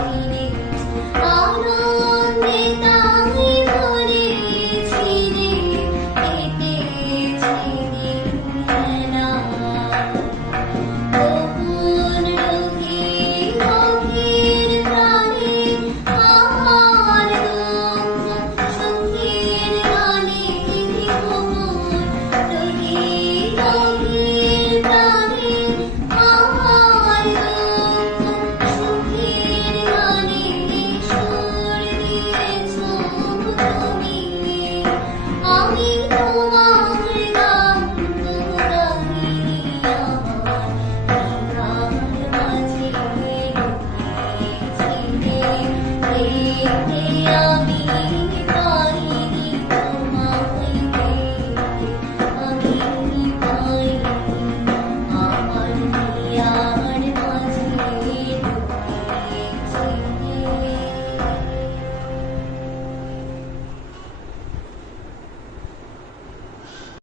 Bye.